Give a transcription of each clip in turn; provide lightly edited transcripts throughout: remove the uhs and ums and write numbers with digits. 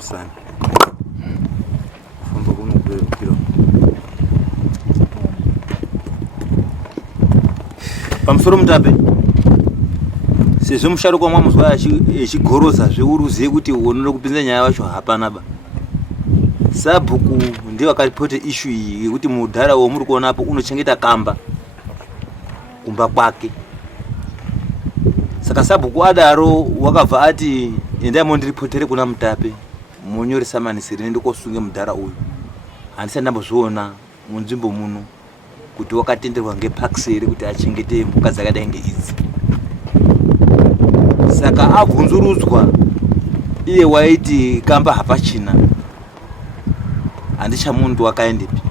sana. Famba kuno kilo. Pamusoro mutape. Sezvo musharuka mwamuzwa echigoroza zveuruziye kuti unoda kupinza nyaya yacho hapana ba. Sabhuku ndiye akaripote issue iyi yekuti mudhara womuri kuona apo unochengeta kamba kumba kwake. Saka Sabhuku adaro wakabva ati endai mondiripotere kuna Mutape munyore samanisire nende kosunge mudhara uyu. Handisati ndambozviona munzvimbo muno kuti wakatenderwa ngePaxere kuti achengete mhuka dzakadai ngeidzi. Saka abvunzurudzwa iye waiti kamba hapachina. Handichamundu wakaendepi.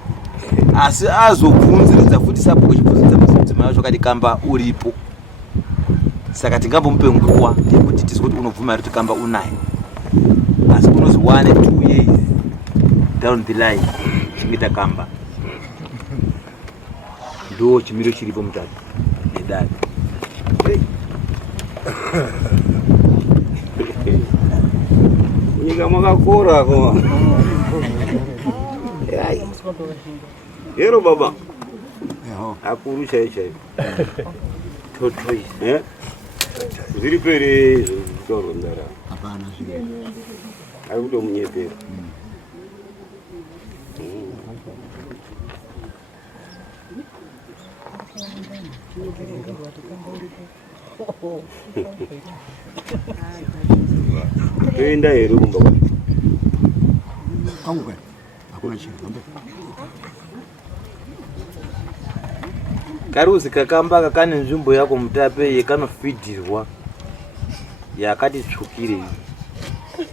Asi azobvunziridza futi Sabhuku chibvunzidza mudzimai wacho akati kamba uripo. Saka tingambomupe nguwa yekuti tizwe kuti unobvuma kuti kamba unayo. Asi kunozi 1 2 years down the line chingita kamba. Ndo chimiro chiripo Mutape. Nedadi. Nyika mwakakura ko. Hero baba. Akuru chai. Totoi. Zviri pere zvitoro ndara. Hapana zviri. Ari kutomunyepera. Toenda here kumba kwa. Kwangu hakuna chiro. Karuzi kakamba kakane nzvimbo yako Mutape yekanofidhirwa yakati tsvukire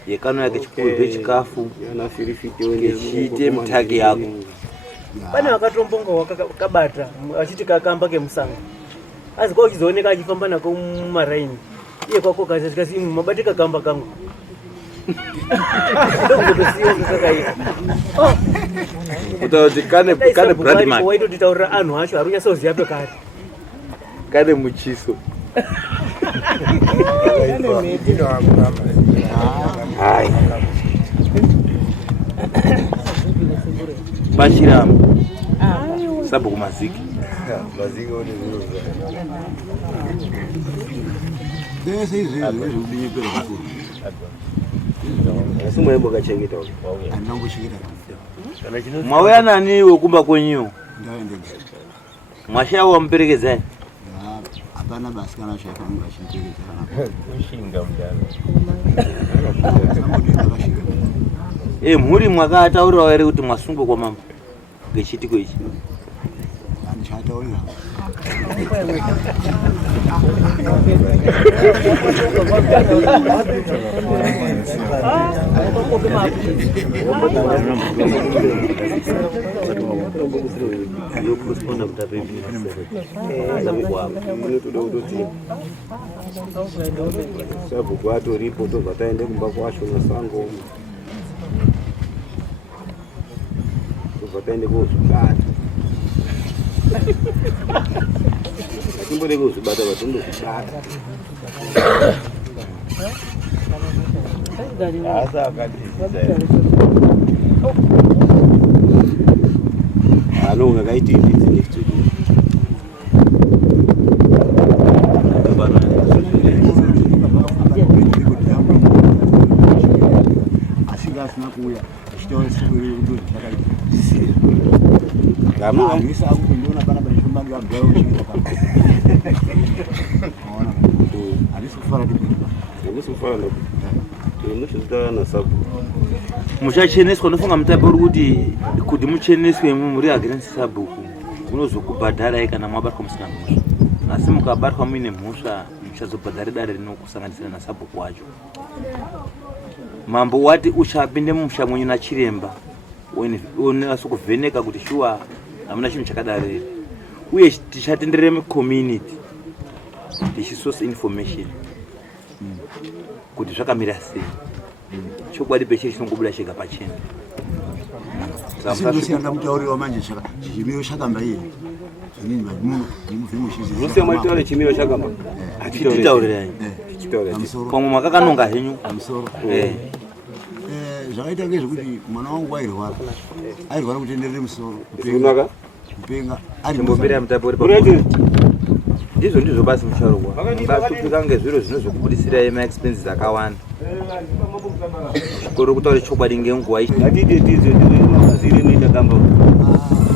yekanouya kechikurwe chikafu kechiite mutake yako. Pane wakatombonga wakabata achiti kakamba kemusango asi kwa uchizooneka achifamba nako mumaraini iye kwako kasi mabati kakamba kangu Kuti kane brand mark waitotitaurira anhu acho ari kunyasoziya pekati kane muchiso. Hai. Bashiramu. Sabhuku maziki. Maziki one zviroza. Dese izvi zvekudiyipera kukuru. Asi mwaimboka chengeta uko. Andinambochengeta. Mwauya nani wekumba kwenyu? Ndaende. Mwashaya wamuperekezai? Hapana basi kana zvakanga chiperekeza. Ushinga mudhara. Mhuri mwakataurirawo ere kuti mwasungwa kwa mama ngechitiko ichi? Handichataurirwa. Sabhuku atoripo tobva taende kumba kwacho musango. Tobva taende kozvibata. Atimbode kuzvibata vatondozvibata. Asi akati anonga kaiti idzi next week. Asina kuya. Chitoro sikuri kuti chakaita. Gamu Hamisa akupindona pana bashomba ngabhayo uchinga papa. Ona. Alisi kufara kuti. Alisi kufara ndo. Muchizitana na Sabhuku. Muchacheneswa nofunga Mutape uri kuti mucheneswe muri against Sabhuku. Unozokubhadhara kana mwabatwa musina mhosva. Asi mukabatwa muine mhosva muchazobhadhara dare rinokusanganisira na Sabhuku wacho. Mambo wati uchapinde mumusha mwenyu na chiremba unonaso kuvheneka kuti shuwa hamuna chinhu chakadaro uye tichatenderere mucommunity tichisource information kuti zvakamira sei. Chokwadi peshe chinongobuda chega pachena. Saka mutauriro manje chaka chimiro chakamba iye. Inini mamuno nimuvhimo chizi. Rose mataure chimiro chakamba. Achitaurira. Tichitaurira. Pamwe makakanonga henyu amsoro. zvakaita ngezvekuti mwana wangu airwara kutenderere musoro kupenga ari Chimbopera mutapori ndizvo ndizvo basi musharukwa ukashupika ngezviro zvinozokubudisira maexpenses akawanda chikoro kutaura chokwadi ngenguva atite tize maziri noita kamba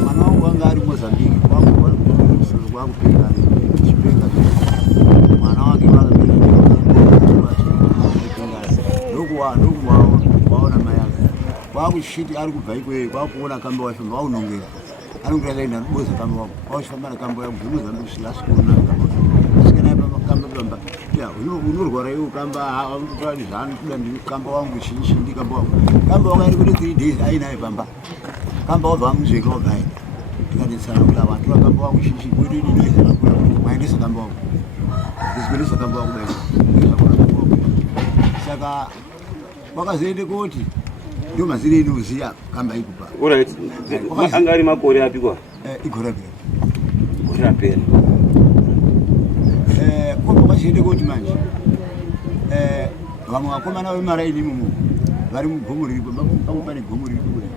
mwana wangu anga ari Mozambique kwakurwara kutenderere musoro kwakupenga chipenga mwana wake ndokuwaona mai ake kwakushiti ari kubva ikweyo kwakuona kamba wafamba waunongera anongera kaenda noboza kamba wako wauchifamba nakamba yako bvimuzambi kusvika asikuona kamba pamba unorwara iwo kamba aani zvaanokuda ndini kamba wangu chindi kamba wangu wakairi kuti 3 days ainaye pamba kamba wabva amuzveka wabva aina tikadetsana kuti avantu vakamba wangu chichi kuidinoizakakura maendesa kamba wangu ndisikuendesa kamba wangu dai saka wakazoende kuti ndio mazire inoziya kamba ikupa alright anga ari makore apikwa igorapira urapera komba kwachende kuti manje vamwe vakomana vemaraini imomo vari mugomo riripo pane gomo riripo kudai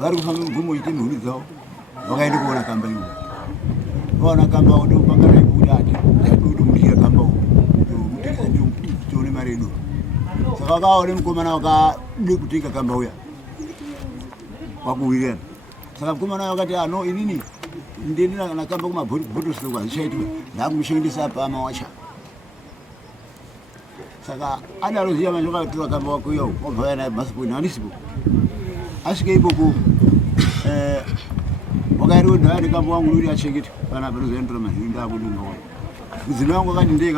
vari kufamba mugomo ite nhuni dzavo vakaende kuona kamba ivo vaona kamba wo ndopangaraipo kuti ati dotomudikira kamba wo mutekesa tione mari edu saka vakaone mukomana wakade kutenga kamba uya wakuwirirana saka mukomana wakati no inini ndini nakamba kumabhotosoko hazvichaitika ndakumushandisa pama wacha saka adaro ziya manje wakatora kamba wako iyo wabva yana bhasiponi handisipo asvike ipopo wakairiwo ndaya nekamba wangu nuri achengeta pana panozoentora mazviri ndaabudunga wa mudzimai wangu akati ndee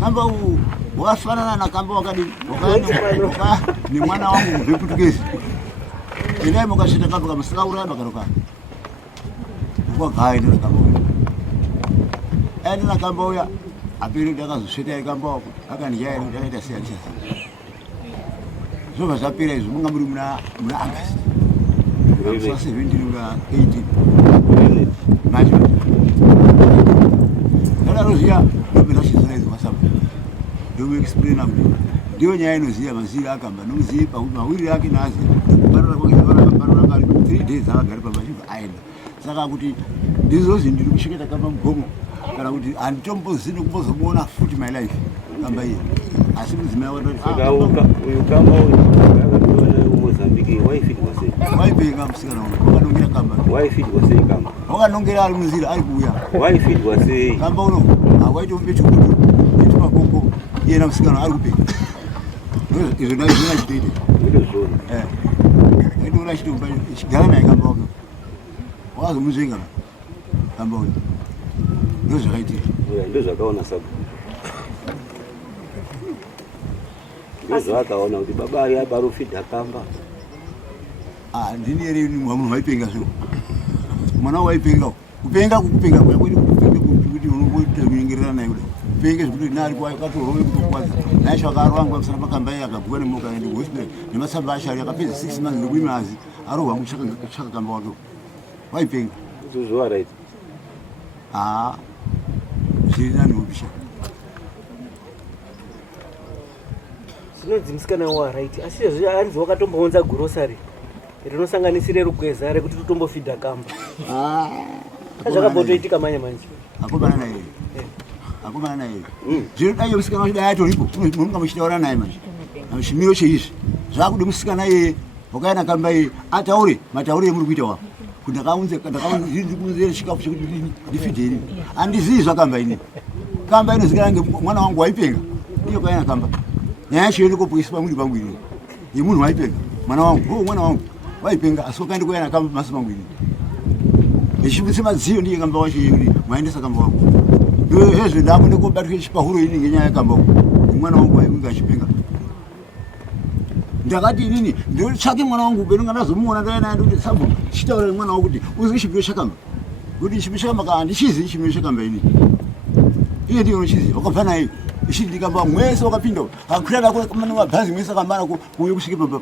kamba uwu wakafanana nakamba wakadi nemwana wangu veputukezi endai mukasvita kamba kamusikauraya makaroka kwagaende nakamba uya aende nakamba uya aperi kuti akazosvetai kamba wako akandiyaira kuti akaita sei alichasa zvobva zvapera izvo munga muri muna agasti 17 nga 18 macho adaro ziya ndopera chizonaizo masaba ndomuexplaina kuti ndiyo nyaya inoziya maziri akamba nomuziyi mawirire ake naaziya kuparara kwake vakaparara kari 3 days akagari pamachibva aenda saka kuti ndizozi ndiri kusheketa kamba mugomo kana kuti handitombozini kumbozomuona futi my life kamba iye asi mudzimai uyu kamba Mozambique waifidwa sei waipenga musikana wakanongera kamba waifidwa sei kamba wakanongera ari munzira ari kuuya waifidwa sei kamba uno hawaitomupe chokutu itimakoko iyena musikana ari kupenga izvo ndaizvona chitoite aitoona chitomba chigara naye kamba wako wakazomuzvenga kamba uyo ndo zvakaitika ndo zvakaona saba ndozvaakaona kuti baba ari apa arofidha kamba ndini ere munhu waipenga zvo mwana waipenga kupenga kwakwedi kuti unoita kunyengerera naye kudai kupenga zvekuti nari katorove kutokwadza naye zvakarwangwa musana pakamba iye akaguka nemoka aende kuhospital nematsamba ashari akapedza 6 months nekuimazi arohwa kutsvaka kamba wake waipenga zozvoaraiti zviri nanhupisha zvinonzi musikana waraiti asi izvozvo hanzi wakatombounza gurosari rinosanganisire rukweza rekuti totombofidha kamba zvakabotoitika manje akomana naye zvinodaiyo musikana wacho dai atoripo munonga muchitaura naye manje chimiro cheizvi zvakude musikana iyeye wakaena kamba iye ataure mataurire muri kuita wako kuti ndakaunze chikafu chekuti ndifidheri handizivi zvakamba ini kamba inozikana ngemwana wangu waipenga iyo kaena kamba nyaya yacho yondokopoisa pamwiri pangu ini yemunhu waipenga mwana wangu waipenga asi wakaenda kuena kamba masi pangu ini ichibudisa madziyo ndiye kamba wacho yekuti maendesa kamba wako ndo hezvo ndako ndokobatwe chipahuro ini ngenyaya yakamba wako mwana wangu waipenga achipenga ndakati inini ndotsvake mwana wangu benonga ndazomuona ndaenda ndoti sambo chitaura mwana wangu kuti uzwi chimiro chakamba kuti chimiro chakamba ka handichizi chimiro chakamba ini iye ndiye unochizi wakabva naye ichindikamba mwese wakapinda akukwira nako kamana mabhazi mwese akambana kuuye kusvike papa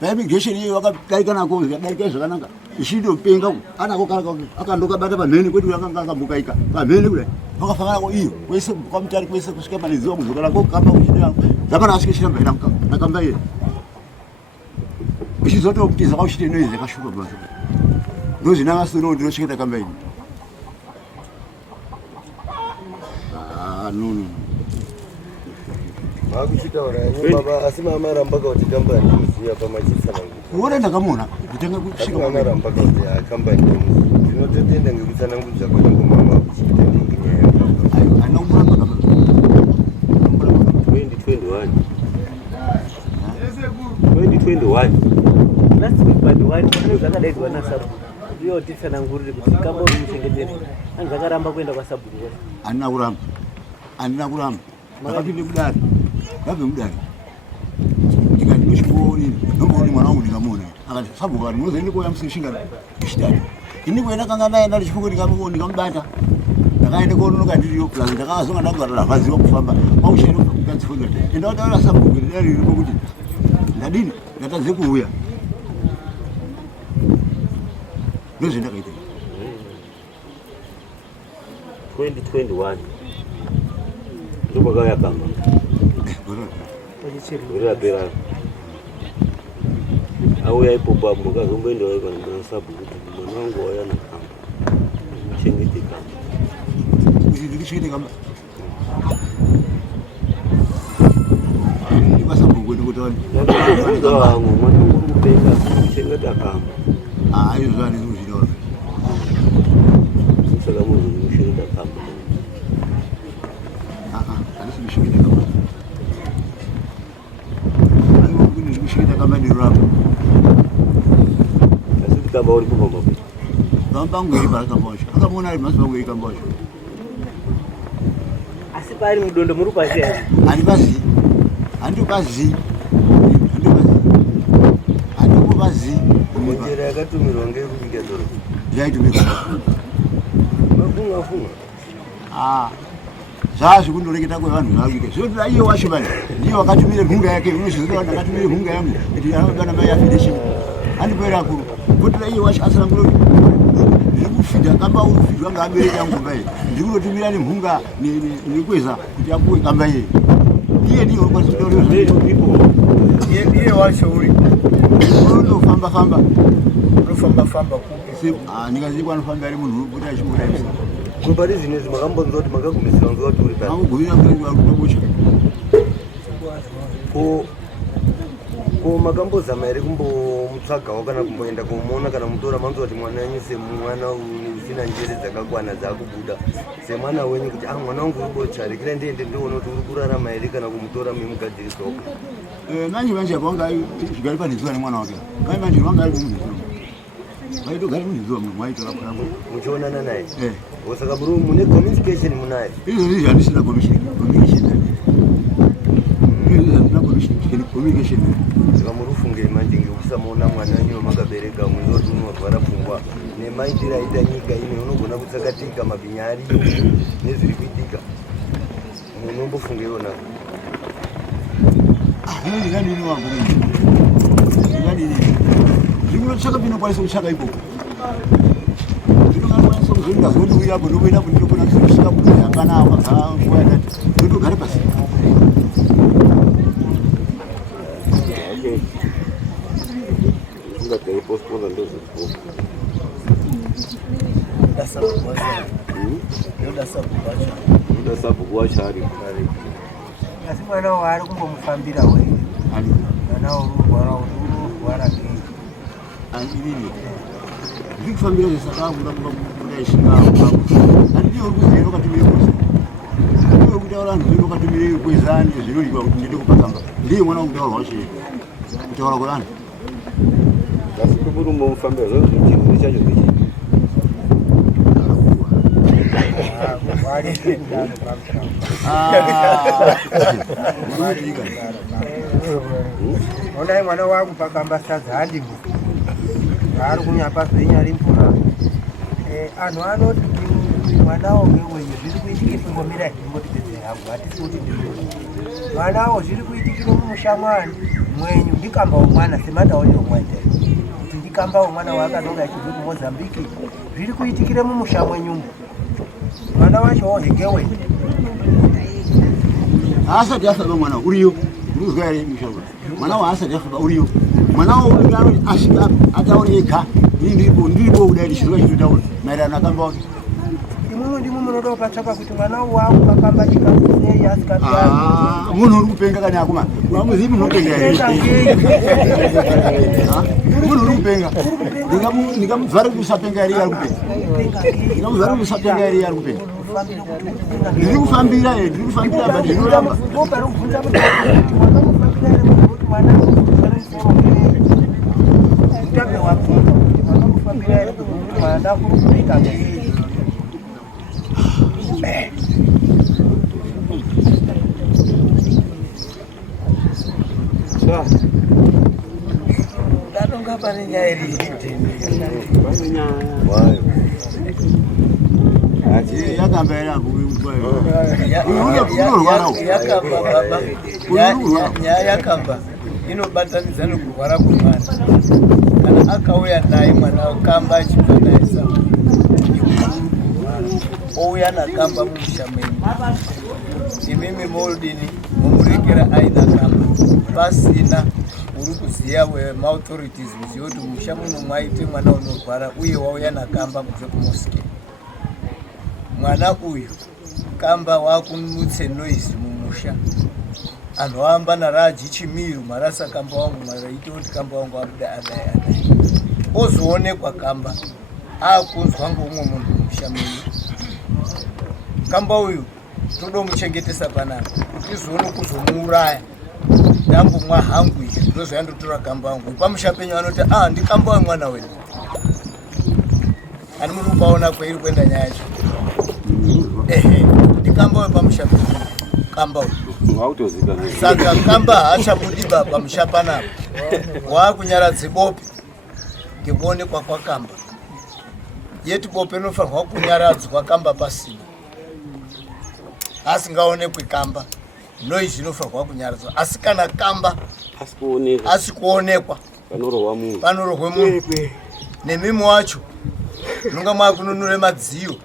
paimmigration iye wakadarika nako zikadarika zvakanaka ichindopenga anako akandokabata pamhene kweti akanga akambokaika pamhene kudai wakafanga nako iyo kwese kwamutari kwese kusvika pane zuva kuzoka nako kamba kuchidea dzapana asvike chiramba ira nakamba iye uchizotoputiza kwauchite noizi yakashuka basa ndozinangasino ndinochengeta kamba ini no vakuchitaura baba asi mamarambaka kuti kambani muziya pamachitsanangudzo uona ndakamona kutanga kusvika mamarambaka kuti kambani ndinototenda ngekutsanangudza kwanyangomama kuchiita ngenyaya ayo anokuramba kamba 2021 2021 last week but one zvakadaizwa nasabu iyo titsanangurire kuti kamba uri muchengeteri ani zvakaramba kuenda kwasabhuku andina kuramba ndakapinde mudare ndabve mudare ndikati ndinochimbonini nombooni mwana wangu ndingamona akati sabhuku ati munozoende koya musishinga kuchitari ini kuenda kanga naye ndati chifungo ndikamubata ndakaende kononoka ndiriyo plus ndakazonga ndangarahaziwa kufamba kwaushaino kukanzifonda enda wataura sabhuku ndidari riripo kuti ndadini ndatadze kuuya ndozvendakaita 2021 ndokwakauya kamba gorapera auya ipopo apo makazomboendawo kana mwana sabhuku kuti mwana wangu wauya nakamba muchengete kamba kuti ndikuchengete kamba ndikasabhuku ndikutani wangu mwana wangu uri kupenga kuchengeta kamba ayo zvani zvinozvidawa saka munhu muchengeta kamba handisi muchengeta kamba kuchengeta kamba ndiruramba asi kuti kamba uri kupamba kuti kamba angu iri pari kamba wacho akamona ari masi pangu iri kamba wacho asi pari mudondo muri pasi handipazii handipazii njera yakatumirwa ngekuviga doro yaitumirwa mafunga zvazvikundoreketa kwevanhu zvavike zvinotoda iye wacho vanhu ndiye wakatumire mhunga yake unozviziva kuti ndakatumire mhunga yangu kuti anabana mai afideshini andipoera akuru kotoda iye wacho asiranguro ndiri kufidha kamba urufidhwa ngaabereki yangu bai ndiri kunotumira nemhunga nekweza kuti apuwe kamba iye iye ndiye unokwanisa iye wacho uri unondofamba unofamba ndingazikwa anofamba ari munhu kuti achimbodaisa kupari zvinezvi makambonzwa kuti makagumisira kunge wati uri pari makugumira kuti warupabocha ko makambozama here kumbomutsvagawo kana kumboenda kumuona kana mutora manzwa kuti mwana wenyu semwana usina njere dzakakwana dzakubuda semwana wenyu kuti mwana wangu uri bocha rekera ndiende ndione kuti uri kurarama here kana kumutora memugadzirisawo manje apa wanga zvigari panhezuva nemwana wake manje wanga ari munhezuva vaitogari munhezuva mwaitorakuramba muchionana naye saka muri mune communication munaye izvozvi handisina communication saka muri ufungei manje ngekusamuona mwana wenyu wamakabereka munoti unorwara pfungwa nemaitiro aita nyika ine unogona kutsakatika mabhinya ariyo nezviri kuitika munombofungeiwo navo ndingadini wangu ndingadini zvinotsvaka pinokwanisa kutsvaka ipopo ndinokwanisa kuzoinda zondiuyapo ndokuendapo ndinokona kusvika kuti yakana akabva nguva yakati ndotogare pasi ungataipospona ndozvoo uda sabhuku wacho ari asi mwana waari kumbomufambira we mwana ururwara kei andinini ndikufambira zvisakakuda kudaishinga handii uri kuziva wakatumire kweza ndii uri kutaura vanhu zvino wakatumire kweza zvinoitwa kuti ndiende kupakamba ndiye mwana wokutaurwa wacho kutaura kwevanhu asi kumuri umbomufambira zvazvichinhu chacho zvichi onai mwana wangu pakamba sadza handimbo ari kunyapa zvenyari mvura anhu anoti mwanawo ngewenyu zviri kuitikira ingomira ingotipedze hangu hatisi kuti mwanawo zviri kuitikira mumusha mwani mwenyu ndikambawo mwana semataonero mwaita kuti ndikambawo mwana waakadonga achibve kumozambiki zviri kuitikira mumusha mwenyumo mwana wacho wohengewe haasati afaba mwana uriyo urikuzwa here mushava mwana waasati afaba uriyo mwana wao asika ataoneka ndipo kudai chiro chitotaura maererano akamba wake imwe ndimo munotopa chapa kuti mwana wangu akamba chikazi asikapia munhu uri kupenga kana akuma wamuzivi munhu unopenga ere munhu uri kupenga ndikamubvara kuti usapenga ere ari kupenga ndikamubvara kuti usapenga ere ari kupenga ndiri kufambira but ndinoramba yakamba inobatanidza nekurwara kwemwana kana akauya naye mwana wakamba achibva naye sama ouya nakamba mumusha menyu imimi moldini momurekera aina kamba pasina uri kuziya wemaauthorities uzive kuti musha muno mwaite mwana unorwara uye wauya nakamba kubve kumoske mwana uyu kamba wakumutse noise mumusha anhu amba naraji chimiru marasa kamba wangu maraite kuti kamba wangu abuda adai ozoonekwa kamba akunzwa ngoumwe munhu mumusha menyu kamba uyu todomuchengetesa panapa kuti izoone kuzomuuraya ndambomwa hangu izvi ndozoyandotora kamba wangu pamusha penyu anoti ndikamba wemwana wedu ani muri kupaona kweiri kuenda nyaya yacho ndikamba wepamusha penyu kamba uyu saka kamba haachabudiba pamusha panapa waakunyaradze bope ngekuonekwa kwakamba yeti bope inofanirwa kunyaradzwa kamba pasina asingaonekwi kamba noise inofanirwa kunyaradzwa asi kana kamba asikuonekwa panorohwe munhu nemimi wacho munonga mwakununure madziyo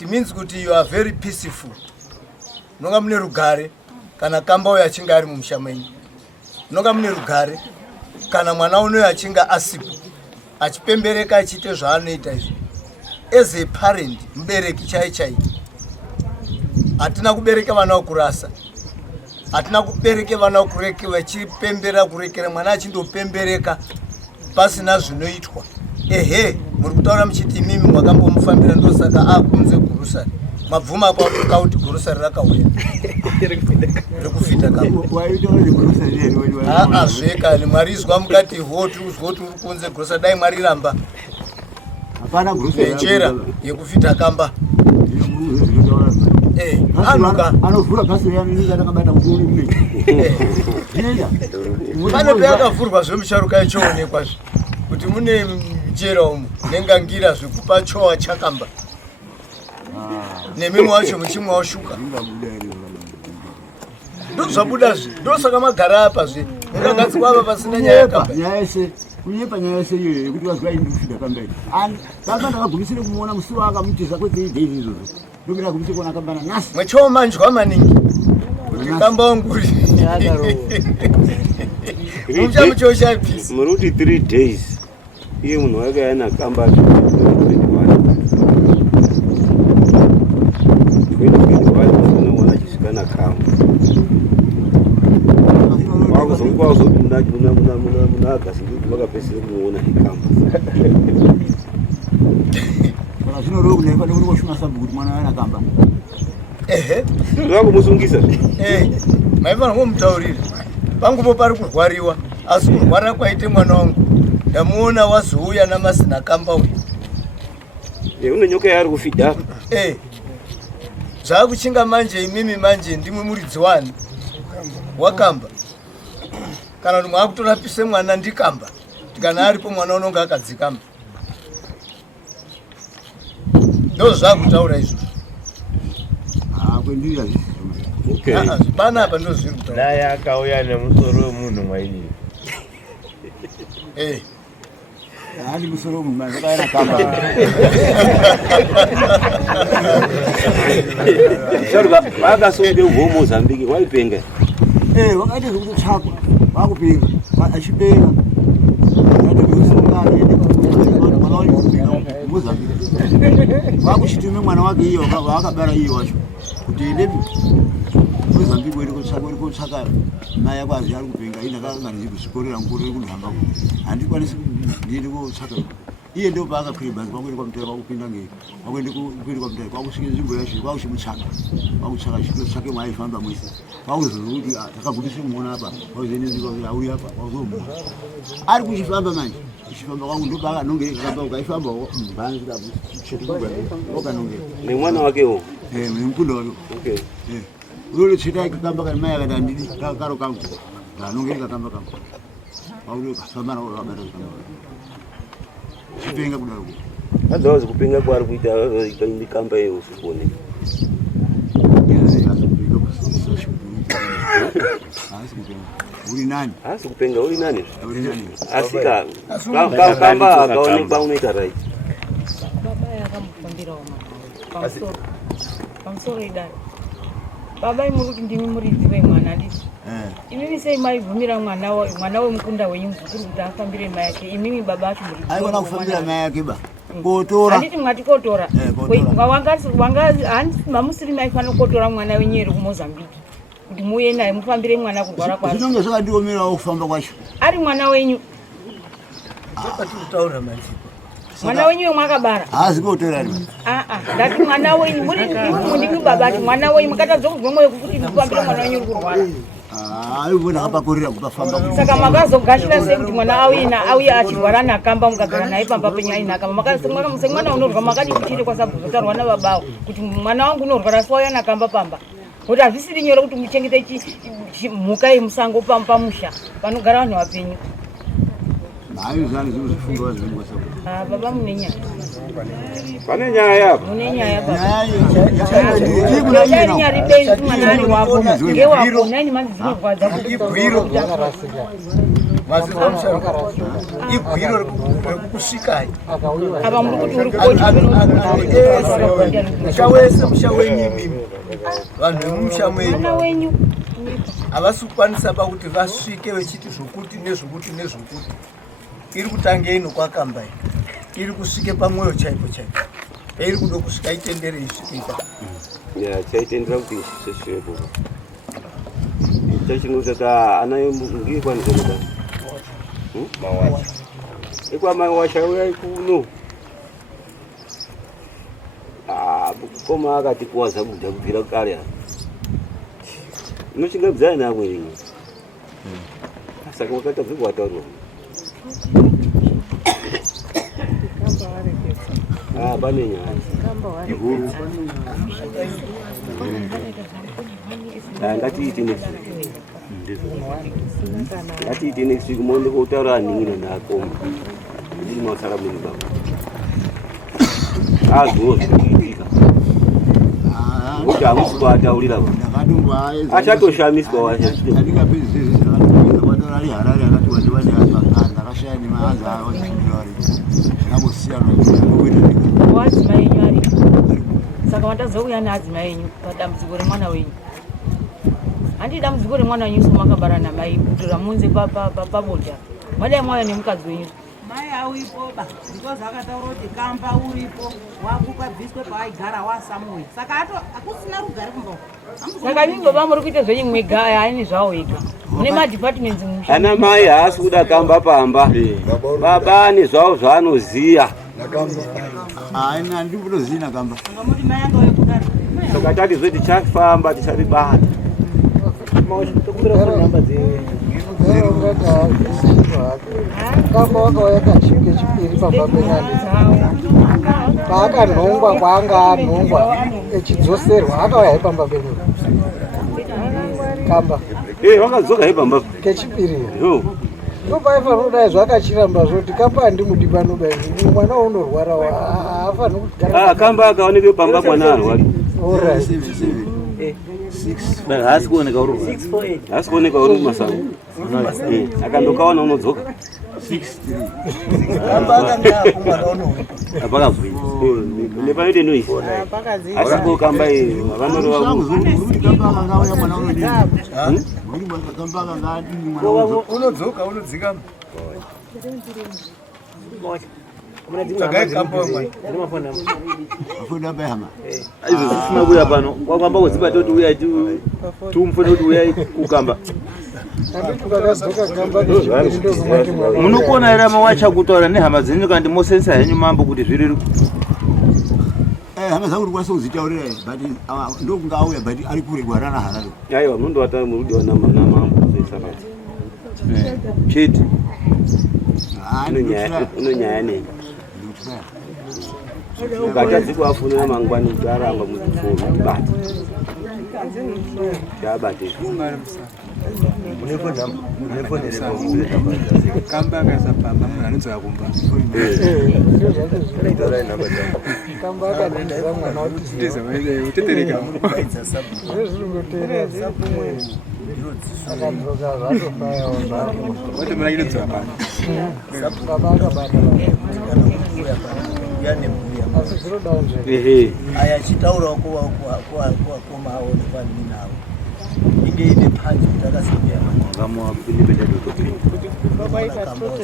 it means kuti you are very peaceful munonga mune rugare kana kamba uyo achinge ari mumusha menyu munonga mune rugare kana mwana unoyo achinge asipo achipembereka achiite zvaanoita izvi as a parent mubereki chai hatina kubereka vana vokurasa hatina kubereka vana vokureke vachipembera kurekera mwana achindopembereka pasina zvinoitwa muri kutaura muchiti imimi mwakambomufambira ndosaka akunze gurusari mabvuma kwakuka kuti gurusari rakauya rekufita zvekani mwari izwa mukati hoti uzwa kuti uri kunze gurusari dai mwari ramba chera yekufita kamba anovhura bhasi yakabata pane peakavhurwa zvemusharuka ichoonekwa kuti mune mjera umu nengangira zvekupa chowa chakamba nemimwe wacho muchimwe washuka ndozvabudazve ndosaka magara apa zve mungagadzikwa apa pasina nyaya yakamba nyaya yese kunyepa nyaya yese iyoyo yekuti wazwa indikufida kambaini kamba ndakagumisire kumuona musi wakamutisa kwete days izvozvo ndobira kumisi kuona kambana nhasi mwechomanjwa maningi kuti kamba wanguri muchamuchoshapisi muri kuti 3 days iye munhu wakayana kamba mwana achisvikana kamba wakuzoti muna agasi kuti vakapesire kumuona ikamba zvinorowo kunaipa nekuti koshuma sabhuku kuti mwana ana kamba zvakumusungisa maifanira kumutaurira pangupo pari kurwariwa asi kurwara kwaite mwana wangu ndamuona wazouya namasina kamba uyu une nyoka yaari kufidha zvaakuchinga manje imimi manje ndimwe muridzi wani wakamba kana kuti mwakutorapise mwana ndikamba tikana aripo mwana unonga akadzikamba ndo zvakutaura izvozvo kwendiri zvipana apa ndo zviri kutaura naye akauya nemusoro wemunhu mwaii handi musoro wemunhu mazvakayana kamba sharuka vakasonge uvo mozambiki waipenga wakaita zvekutotsvakwa vakupenga achipenga Wakuchitume mwana wake hiyo wakabara hiyo wacho kuti ende Mozambique wende kotsaka mai yako ari kupenga ina kakangani kusikorera ngoro kuhamba handikwanisi ndiri kotsaka iye ndo paakakwira bhazi kwakuenda kwamutera kwakupinda ngei kwakuenda kwa mutera kwakusvika nzvimbo yacho kwakuchimutsaka kwakutsaka chito chake maaifamba mwese kwakuzokuti takagudisa muona apa kwakuzoenda auya apa kwakuzomuona ari kuchifamba manje kuchifamba kwangu ndo paakanongere kakamba ukaifamba mbanzi okanongera nemwana wakewo nemukunda wake ulole chita kakamba kani mai akati handidi karo kangu ndanongere kakamba kangu kwakuti kafamba nako kakabata kakamba kupenga kudaro adzawazi kupenga kwari kuita ikamba iyo usikuone uri nani asi kupenga uri nani asika kamba akaonekwa unoita right baba yakamufambirawo pamusoro idaro baba imuruti ndimi muridzi wemwana handiti imimi sei maibvumira mwana wemukunda wenyu mukuru kuti afambire mai yake imimi baba acho aikona kufambira mai yake ba kotora handiti mwati kotora mamusiri maifanira kukotora mwana wenyu eri kumozambiki kuti muuye naye mufambire mwana kurwara kwake zvinonge zvakandiomererawo kufamba kwacho ari mwana wenyu patirikutaura manje mwana wenyu wemwakabara haazi kotorani ndati mwana wenyu mundimi baba ati mwana wenyu makatadza kuzwa mwoyo kuti mufambire mwana wenyu uri kurwara aivona akapakorera kupafamba saka makazogashira sei kuti mwana auye achirwara nakamba mukagara naye pamba penyu aina akamba semwana unorwa makadi kuchiri kwasabhuzotarwa nababawo kuti mwana wangu unorwara siwauya nakamba pamba kuti hazvisiri nyore kuti muchengete mhuka yemusango pamusha panogara vanhu vapenyu baba mune nyaya pane nyaya yapo mune nyaya babanyari benzi mwana ari wako ngewako naini manzi dzinorwadza ibwiro rekukusvikai apa muri kuti uri musha wese musha wenyu imimi vanhu vemumusha wenyu havasi kukwanisa pakuti vasvike vechiti zvokuti nezvokuti nezvokuti iri kutange ino kwakamba iri kusvike pamwoyo chaipo chaipo iri kuda kusvika itendere isvike ipa chaitendera kuti isvesvepo chachinotaka ana ngikwanisa kuda ikwamawasha uyai kuno koma akati kuwaza kudya kubvira kare unochingabvizana neamweni saka wakatadzirwa wataurwa pane nyaya ihuru ngatiite next week monde kotaura anhingina naakoma ndiri masara mweni baba azvozviitika kuti hamusi kuataurira achatoshamiswa wacho wadzimai yenyu ari saka watazouya neadzimai yenyu padambudziko remwana wenyu handii dambudziko remwana wenyu somakabara namai kutora munze pabota madai mwauya nemukadzi wenyu mai auipoba because akataura kuti kamba uripo wakukabviswe paaigara wasamuwe saka hakusina rugare kumba saka nyingo baba muri kuita zvenyu mwega haini zvavo ega mune madhipatiments ana mai haasi kuda kamba pamba baba ane zvavo zvaanoziya handiri kutoziya nakamba ngamuti mai anga wekudaro saka tatizve tichafamba ticharibata kamba wakauya kachipike chipiri pamba penyani paakanhongwa kwaanga anhongwa echidzoserwa akauya ipamba penyani kamba wakadzoka ipamba kechipiri ndopaifanira kudai zvakachiramba zvoti kamba handimudi panoba mwana unorwara haafaniri kugara kamba akaoneke pamba mwana arwari haasi kuoneka uri mumasango akandokawana unodzoka apakabvira nepanoite noisi asipo kamba unodzoka unodzikama Muna dzimwe mafona Afuna behama. Izo zifuna kuya pano. Kwakwamba kuzibata kuti uya tumfuna kuti uya kukamba. Munokona era mawacha kutaura nehama dzenyu kandi mosensa henyu mambo kuti zviri Hama zangu kwa uzitaurira but ndo kungauya but ari kure gwarana hararo. Aiwa mundu wata murudi wa nama sabati. Chiti. Unonyaya nei. Ukatadzi kuafunira mangwani kugaramba muzifoni bati. Yabati. Kamba akasapamba munhu anonzwa kumba. Kamba akadendera mwana watiza wewe utetereka. Wote mnagire tsapa. Aya chitaura kwa maoni kwa mimi nao. Inge ine panji takasibia kama Filipe ndio baba ikatoto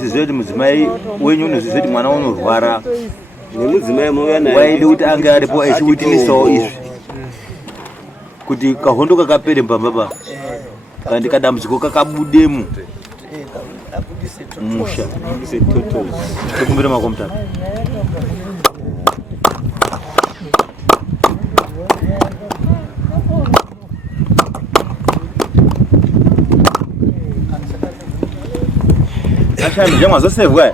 sizwe mudzimai wenyu unozvizoti mwana unorwara nemudzimai muyana waide kuti ange aripo achiwitinisawo izvi kuti kahondo kakapere mbamba kandi kadambudziko kakabudemo musha tikumbira makomutano Achando, já mas você vai.